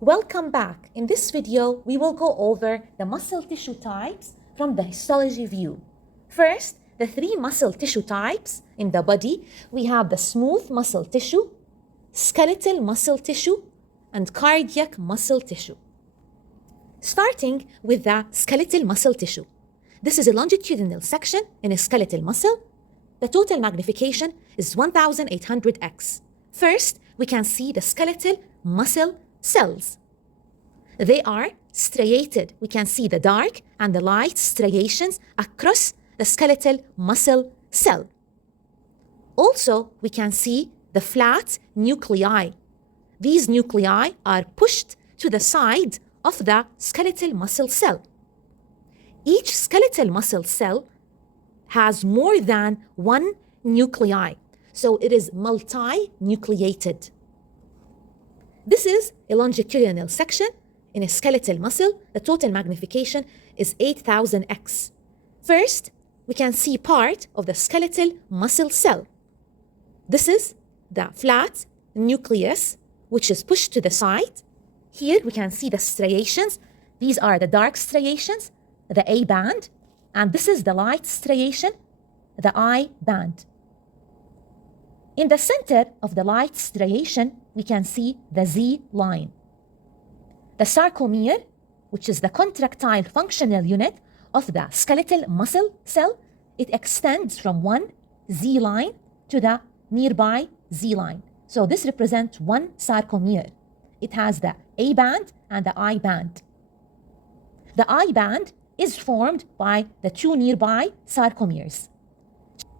Welcome back. In this video, we will go over the muscle tissue types from the histology view. First, the three muscle tissue types in the body. We have the smooth muscle tissue, skeletal muscle tissue, and cardiac muscle tissue. Starting with the skeletal muscle tissue. This is a longitudinal section in a skeletal muscle. The total magnification is 1800x. First, we can see the skeletal muscle cells. They are striated. We can see the dark and the light striations across the skeletal muscle cell. Also, we can see the flat nuclei. These nuclei are pushed to the side of the skeletal muscle cell. Each skeletal muscle cell has more than one nuclei, so it is multi-nucleated. This is a longitudinal section in a skeletal muscle. The total magnification is 8000x. First, we can see part of the skeletal muscle cell. This is the flat nucleus, which is pushed to the side. Here we can see the striations. These are the dark striations, the A band, and this is the light striation, the I band. In the center of the light striation, we can see the Z line. The sarcomere, which is the contractile functional unit of the skeletal muscle cell, it extends from one Z line to the nearby Z line. So this represents one sarcomere. It has the A band and the I band. The I band is formed by the two nearby sarcomeres.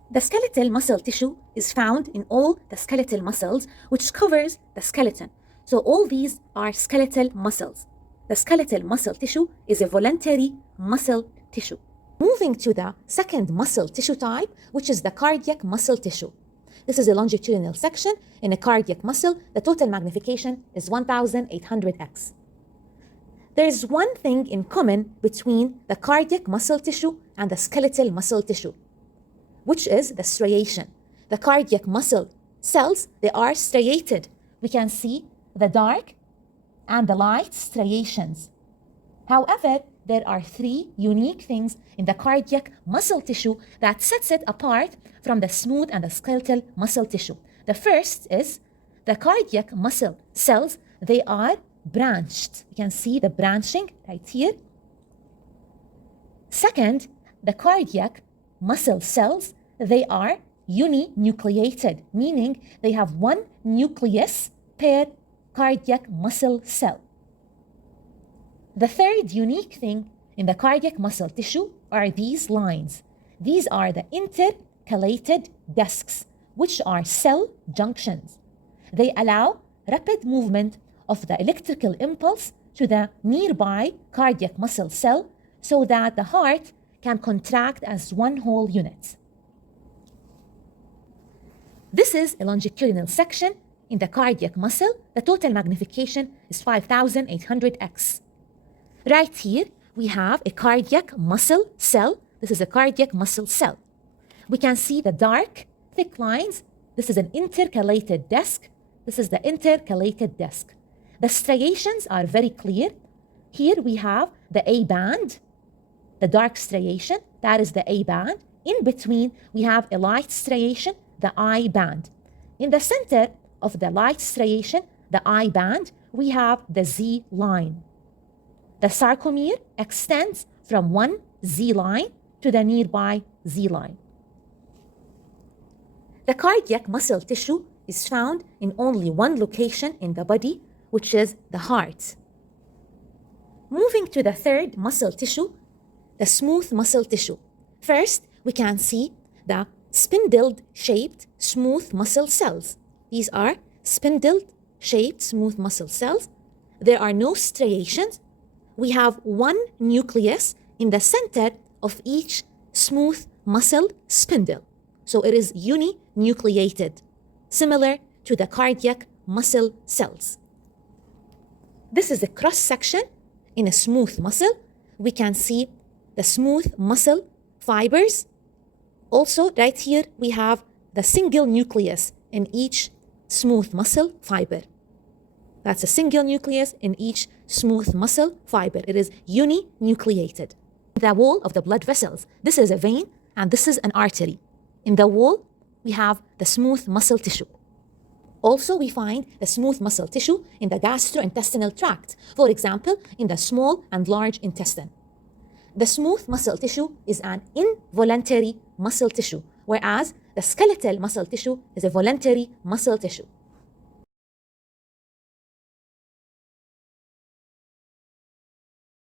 The skeletal muscle tissue is found in all the skeletal muscles, which covers the skeleton. So all these are skeletal muscles. The skeletal muscle tissue is a voluntary muscle tissue. Moving to the second muscle tissue type, which is the cardiac muscle tissue. This is a longitudinal section in a cardiac muscle. The total magnification is 1800x. There is one thing in common between the cardiac muscle tissue and the skeletal muscle tissue, which is the striation. The cardiac muscle cells, they are striated. We can see the dark and the light striations. However, there are three unique things in the cardiac muscle tissue that sets it apart from the smooth and the skeletal muscle tissue. The first is the cardiac muscle cells, they are branched. You can see the branching right here. Second, the cardiac muscle cells, they are uninucleated, meaning they have one nucleus per cardiac muscle cell. The third unique thing in the cardiac muscle tissue are these lines. These are the intercalated discs, which are cell junctions. They allow rapid movement of the electrical impulse to the nearby cardiac muscle cell so that the heart can contract as one whole unit. This is a longitudinal section in the cardiac muscle. The total magnification is 5800x. Right here, we have a cardiac muscle cell. This is a cardiac muscle cell. We can see the dark, thick lines. This is an intercalated disc. This is the intercalated disc. The striations are very clear. Here we have the A band, the dark striation, that is the A band. In between, we have a light striation, the I band. In the center of the light striation, the I band, we have the Z line. The sarcomere extends from one Z line to the nearby Z line. The cardiac muscle tissue is found in only one location in the body, which is the heart. Moving to the third muscle tissue, the smooth muscle tissue. First, we can see the spindle-shaped smooth muscle cells. These are spindle-shaped smooth muscle cells. There are no striations. We have one nucleus in the center of each smooth muscle spindle. So it is uninucleated, similar to the cardiac muscle cells. This is a cross-section in a smooth muscle. We can see the smooth muscle fibers. Also, right here, we have the single nucleus in each smooth muscle fiber. That's a single nucleus in each smooth muscle fiber. It is uninucleated. The wall of the blood vessels. This is a vein and this is an artery. In the wall, we have the smooth muscle tissue. Also, we find the smooth muscle tissue in the gastrointestinal tract, for example, in the small and large intestine. The smooth muscle tissue is an involuntary muscle tissue, whereas the skeletal muscle tissue is a voluntary muscle tissue.